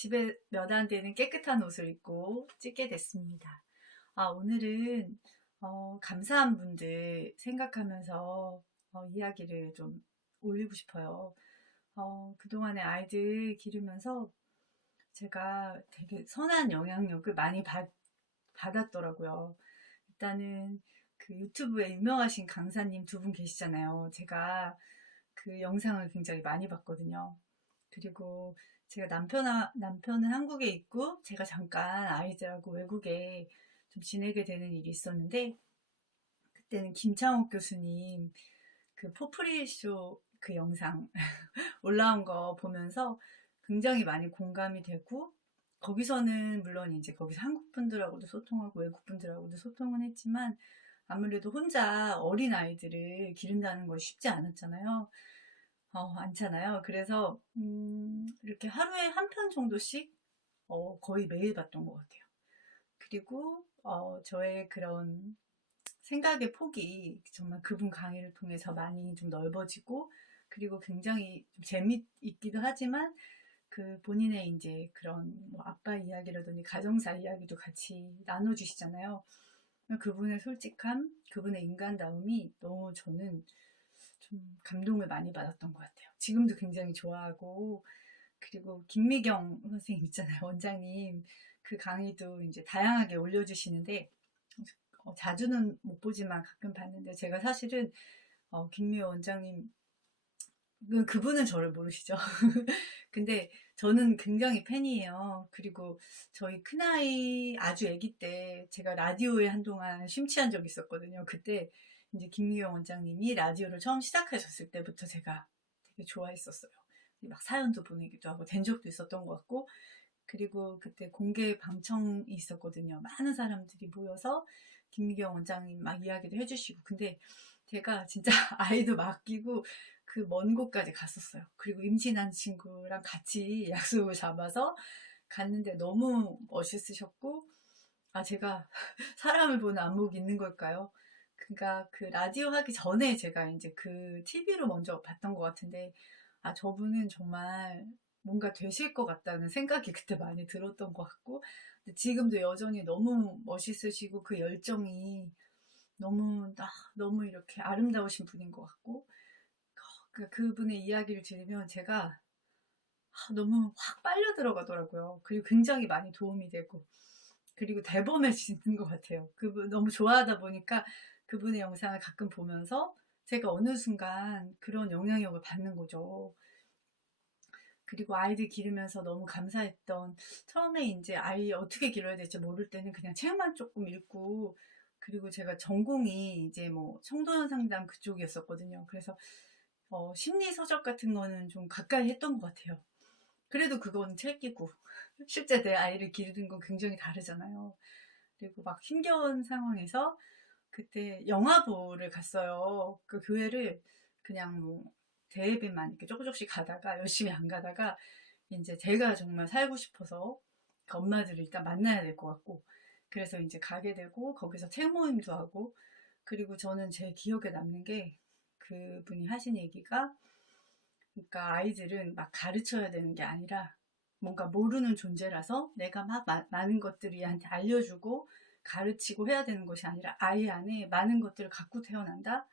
집에 몇 안 되는 깨끗한 옷을 입고 찍게 됐습니다. 오늘은 감사한 분들 생각하면서 이야기를 좀 올리고 싶어요. 그동안에 아이들 기르면서 제가 되게 선한 영향력을 많이 받았더라고요. 일단은 그 유튜브에 유명하신 강사님 두 분 계시잖아요. 제가 그 영상을 굉장히 많이 봤거든요. 그리고 제가 남편은 한국에 있고 제가 잠깐 아이들하고 외국에 좀 지내게 되는 일이 있었는데, 그때는 김창옥 교수님 그 포프리쇼 그 영상 올라온 거 보면서 굉장히 많이 공감이 되고, 거기서는 물론 이제 거기서 한국 분들하고도 소통하고 외국 분들하고도 소통은 했지만 아무래도 혼자 어린 아이들을 기른다는 건 쉽지 않았잖아요. 않잖아요. 그래서 이렇게 하루에 한 편 정도씩 거의 매일 봤던 것 같아요. 그리고 저의 그런 생각의 폭이 정말 그분 강의를 통해서 많이 좀 넓어지고, 그리고 굉장히 좀 재미있기도 하지만 그 본인의 이제 그런 뭐 아빠 이야기라든지 가정사 이야기도 같이 나눠주시잖아요. 그분의 솔직함, 그분의 인간다움이 너무 저는 좀 감동을 많이 받았던 것 같아요. 지금도 굉장히 좋아하고, 그리고 김미경 선생님 있잖아요. 원장님. 그 강의도 이제 다양하게 올려주시는데, 자주는 못 보지만 가끔 봤는데, 제가 사실은 김미경 원장님, 그분은 저를 모르시죠? 근데 저는 굉장히 팬이에요. 그리고 저희 큰아이 아주 아기 때 제가 라디오에 한동안 심취한 적이 있었거든요. 그때 이제 김미경 원장님이 라디오를 처음 시작하셨을 때부터 제가 되게 좋아했었어요. 막 사연도 보내기도 하고 된 적도 있었던 것 같고, 그리고 그때 공개 방청이 있었거든요. 많은 사람들이 모여서 김미경 원장님 막 이야기도 해주시고. 근데 제가 진짜 아이도 맡기고 그 먼 곳까지 갔었어요. 그리고 임신한 친구랑 같이 약속을 잡아서 갔는데 너무 멋있으셨고, 제가 사람을 보는 안목이 있는 걸까요? 그러니까 그 라디오 하기 전에 제가 이제 그 TV로 먼저 봤던 것 같은데, 저분은 정말 뭔가 되실 것 같다는 생각이 그때 많이 들었던 것 같고, 근데 지금도 여전히 너무 멋있으시고 그 열정이 너무 이렇게 아름다우신 분인 것 같고, 그분의 이야기를 들으면 제가 너무 확 빨려 들어가더라고요. 그리고 굉장히 많이 도움이 되고, 그리고 대범해지는 것 같아요. 그분 너무 좋아하다 보니까 그분의 영상을 가끔 보면서 제가 어느 순간 그런 영향력을 받는 거죠. 그리고 아이들 기르면서 너무 감사했던, 처음에 이제 아이 어떻게 기르어야 될지 모를 때는 그냥 책만 조금 읽고, 그리고 제가 전공이 이제 뭐 청소년 상담 그쪽이었었거든요. 그래서 심리 서적 같은 거는 좀 가까이 했던 것 같아요. 그래도 그건 책이고 실제 내 아이를 기르는 건 굉장히 다르잖아요. 그리고 막 힘겨운 상황에서 그때 영화보를 갔어요. 그 교회를 그냥 뭐 대회비만 이렇게 조금씩 가다가, 열심히 안 가다가 이제 제가 정말 살고 싶어서 그 엄마들을 일단 만나야 될 것 같고, 그래서 이제 가게 되고 거기서 책 모임도 하고. 그리고 저는 제 기억에 남는 게 그분이 하신 얘기가, 그러니까 아이들은 막 가르쳐야 되는 게 아니라 뭔가 모르는 존재라서 내가 막 많은 것들을 얘한테 알려주고 가르치고 해야 되는 것이 아니라 아이 안에 많은 것들을 갖고 태어난다.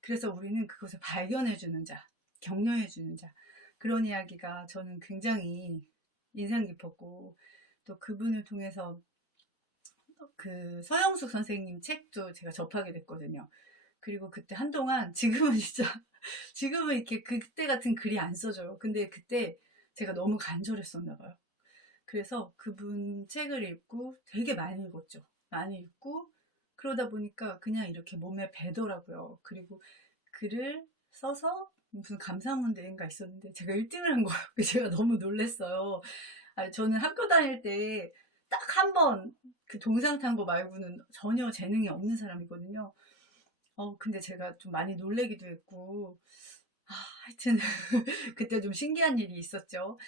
그래서 우리는 그것을 발견해주는 자, 격려해주는 자. 그런 이야기가 저는 굉장히 인상 깊었고, 또 그분을 통해서 그 서영숙 선생님 책도 제가 접하게 됐거든요. 그리고 그때 한동안, 지금은 진짜 지금은 이렇게 그때 같은 글이 안 써져요. 근데 그때 제가 너무 간절했었나 봐요. 그래서 그분 책을 읽고 되게 많이 읽었죠. 많이 읽고 그러다 보니까 그냥 이렇게 몸에 배더라고요. 그리고 글을 써서 무슨 감사문대회인가 있었는데 제가 1등을 한 거예요. 제가 너무 놀랐어요. 저는 학교 다닐 때 딱 한 번 그 동상탄거 말고는 전혀 재능이 없는 사람이거든요. 근데 제가 좀 많이 놀래기도 했고, 하여튼 그때 좀 신기한 일이 있었죠.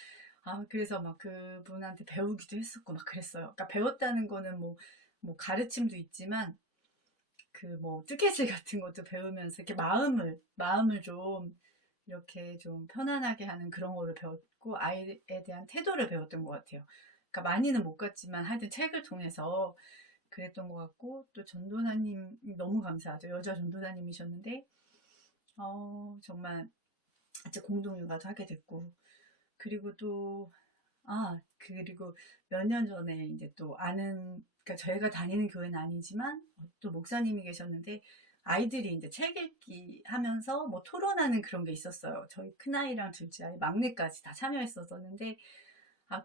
그래서 막 그분한테 배우기도 했었고 막 그랬어요. 그러니까 배웠다는 거는 뭐 가르침도 있지만 그 뭐 뜨개질 같은 것도 배우면서 이렇게 마음을 좀 이렇게 좀 편안하게 하는 그런 거를 배웠고, 아이에 대한 태도를 배웠던 것 같아요. 그러니까 많이는 못 갔지만 하여튼 책을 통해서 그랬던 것 같고, 또 전도사님 너무 감사하죠. 여자 전도사님이셨는데 정말 같이 공동육아도 하게 됐고, 그리고 또 그리고 몇 년 전에 이제 또 아는, 그러니까 저희가 다니는 교회는 아니지만 또 목사님이 계셨는데, 아이들이 이제 책 읽기 하면서 뭐 토론하는 그런 게 있었어요. 저희 큰아이랑 둘째 아이, 막내까지 다 참여했었는데,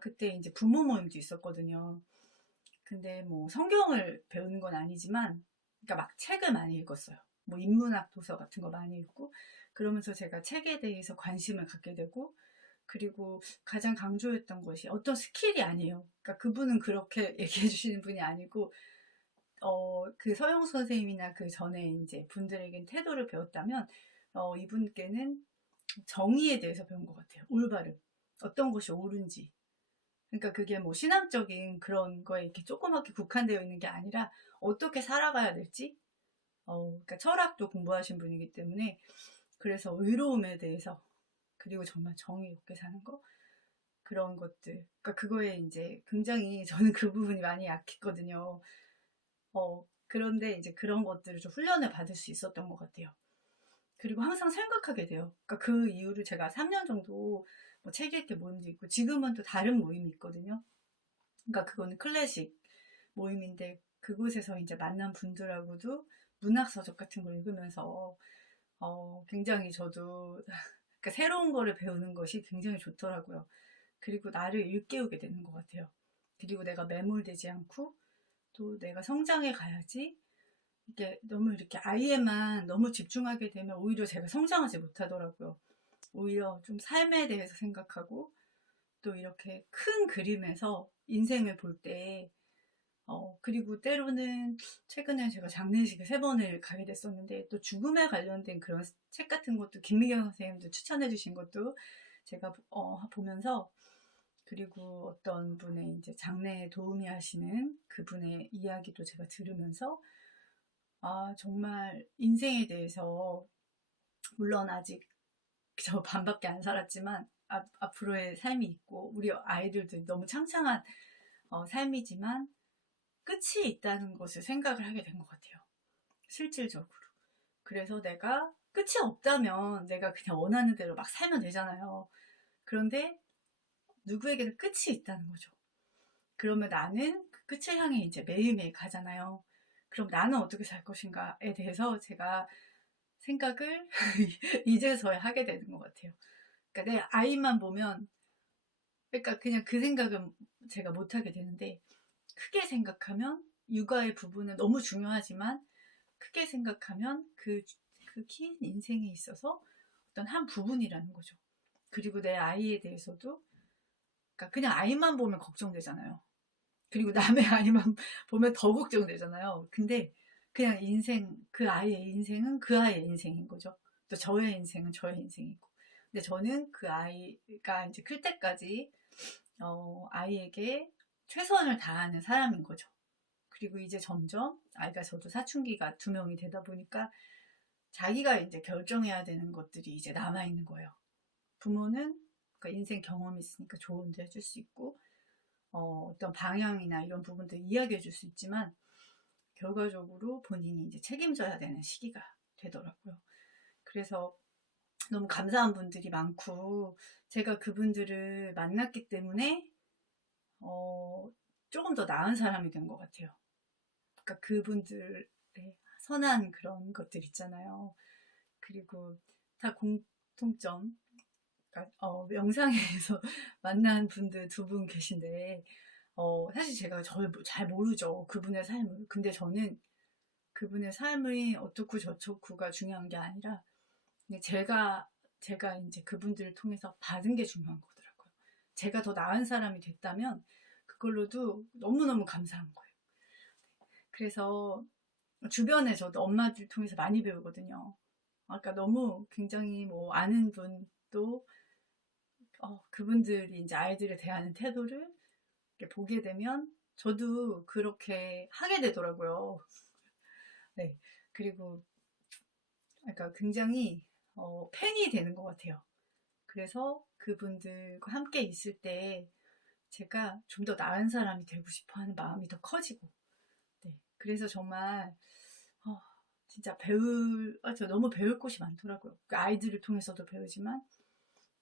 그때 이제 부모 모임도 있었거든요. 근데 뭐 성경을 배우는 건 아니지만, 그러니까 막 책을 많이 읽었어요. 뭐 인문학 도서 같은 거 많이 읽고, 그러면서 제가 책에 대해서 관심을 갖게 되고, 그리고 가장 강조했던 것이 어떤 스킬이 아니에요. 그러니까 그분은 그렇게 얘기해 주시는 분이 아니고, 그 서영 선생님이나 그 전에 이제 분들에겐 태도를 배웠다면, 이분께는 정의에 대해서 배운 것 같아요. 올바름. 어떤 것이 옳은지. 그러니까 그게 뭐 신앙적인 그런 거에 이렇게 조그맣게 국한되어 있는 게 아니라 어떻게 살아가야 될지, 그러니까 철학도 공부하신 분이기 때문에, 그래서 의로움에 대해서, 그리고 정말 정의롭게 사는 거, 그런 것들. 그러니까 그거에 이제 굉장히 저는 그 부분이 많이 약했거든요. 그런데 이제 그런 것들을 좀 훈련을 받을 수 있었던 것 같아요. 그리고 항상 생각하게 돼요. 그러니까 그 이후로 제가 3년 정도 뭐 책 읽기 모임도 있고, 지금은 또 다른 모임이 있거든요. 그러니까 그거는 클래식 모임인데, 그곳에서 이제 만난 분들하고도 문학 서적 같은 걸 읽으면서 굉장히 저도 그러니까 새로운 거를 배우는 것이 굉장히 좋더라고요. 그리고 나를 일깨우게 되는 것 같아요. 그리고 내가 매몰되지 않고, 또 내가 성장해 가야지. 이게 너무 이렇게 아이에만 너무 집중하게 되면 오히려 제가 성장하지 못하더라고요. 오히려 좀 삶에 대해서 생각하고, 또 이렇게 큰 그림에서 인생을 볼 때, 그리고 때로는 최근에 제가 장례식에 3번을 가게 됐었는데, 또 죽음에 관련된 그런 책 같은 것도 김미경 선생님도 추천해 주신 것도 제가 보면서, 그리고 어떤 분의 이제 장래에 도움이 하시는 그분의 이야기도 제가 들으면서, 정말 인생에 대해서, 물론 아직 저 반밖에 안 살았지만 앞으로의 삶이 있고, 우리 아이들도 너무 창창한 삶이지만 끝이 있다는 것을 생각을 하게 된 것 같아요. 실질적으로. 그래서 내가 끝이 없다면 내가 그냥 원하는 대로 막 살면 되잖아요. 그런데 누구에게는 끝이 있다는 거죠. 그러면 나는 그 끝을 향해 이제 매일매일 가잖아요. 그럼 나는 어떻게 살 것인가에 대해서 제가 생각을 이제서야 하게 되는 것 같아요. 그러니까 내 아이만 보면, 그러니까 그냥 그 생각은 제가 못하게 되는데, 크게 생각하면 육아의 부분은 너무 중요하지만, 크게 생각하면 그 긴 인생에 있어서 어떤 한 부분이라는 거죠. 그리고 내 아이에 대해서도, 그러니까 그냥 아이만 보면 걱정되잖아요. 그리고 남의 아이만 보면 더 걱정되잖아요. 근데 그냥 그 아이의 인생은 그 아이의 인생인 거죠. 또 저의 인생은 저의 인생이고. 근데 저는 그 아이가 이제 클 때까지 아이에게 최선을 다하는 사람인 거죠. 그리고 이제 점점 아이가, 저도 사춘기가 2명이 되다 보니까 자기가 이제 결정해야 되는 것들이 이제 남아있는 거예요. 부모는 그러니까 인생 경험이 있으니까 조언도 해줄 수 있고, 어떤 방향이나 이런 부분들 이야기해 줄 수 있지만, 결과적으로 본인이 이제 책임져야 되는 시기가 되더라고요. 그래서 너무 감사한 분들이 많고, 제가 그분들을 만났기 때문에 조금 더 나은 사람이 된 것 같아요. 그러니까 그분들의 선한 그런 것들 있잖아요. 그리고 다 공통점, 그러니까 명상에서 만난 분들 2분 계신데, 사실 제가 저를 잘 모르죠, 그분의 삶을. 근데 저는 그분의 삶의 어떻고 저쩌고가 중요한 게 아니라, 제가 이제 그분들을 통해서 받은 게 중요한 거더라고요. 제가 더 나은 사람이 됐다면 그걸로도 너무너무 감사한 거예요. 그래서 주변에 저도 엄마들 통해서 많이 배우거든요. 아까 너무 굉장히 뭐 아는 분도 그분들이 이제 아이들에 대하는 태도를 이렇게 보게 되면 저도 그렇게 하게 되더라고요. 네. 그리고 그러니까 굉장히 팬이 되는 것 같아요. 그래서 그분들과 함께 있을 때 제가 좀 더 나은 사람이 되고 싶어 하는 마음이 더 커지고, 네. 그래서 정말, 어, 진짜 저 너무 배울 곳이 많더라고요. 그 아이들을 통해서도 배우지만,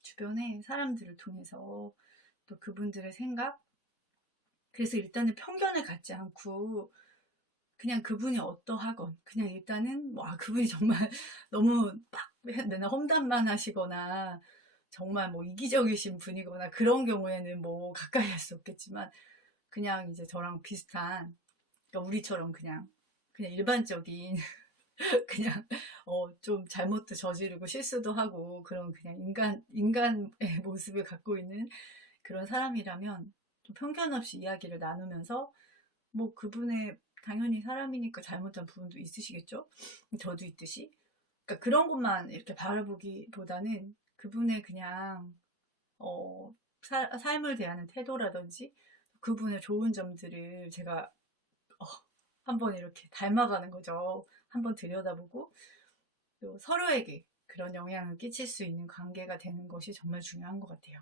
주변의 사람들을 통해서 또 그분들의 생각, 그래서 일단은 편견을 갖지 않고, 그냥 그분이 어떠하건, 그냥 일단은, 그분이 정말 너무 막 맨날 험담만 하시거나, 정말 뭐 이기적이신 분이거나, 그런 경우에는 뭐 가까이 할 수 없겠지만, 그냥 이제 저랑 비슷한, 그러니까 우리처럼 그냥 일반적인, 그냥, 좀 잘못도 저지르고 실수도 하고, 그런 그냥 인간의 모습을 갖고 있는 그런 사람이라면, 좀 편견 없이 이야기를 나누면서, 뭐 그분의 당연히 사람이니까 잘못한 부분도 있으시겠죠? 저도 있듯이. 그러니까 그런 것만 이렇게 바라보기보다는 그분의 그냥, 삶을 대하는 태도라든지, 그분의 좋은 점들을 제가 어, 한번 이렇게 닮아가는 거죠. 한번 들여다보고 또 서로에게 그런 영향을 끼칠 수 있는 관계가 되는 것이 정말 중요한 것 같아요.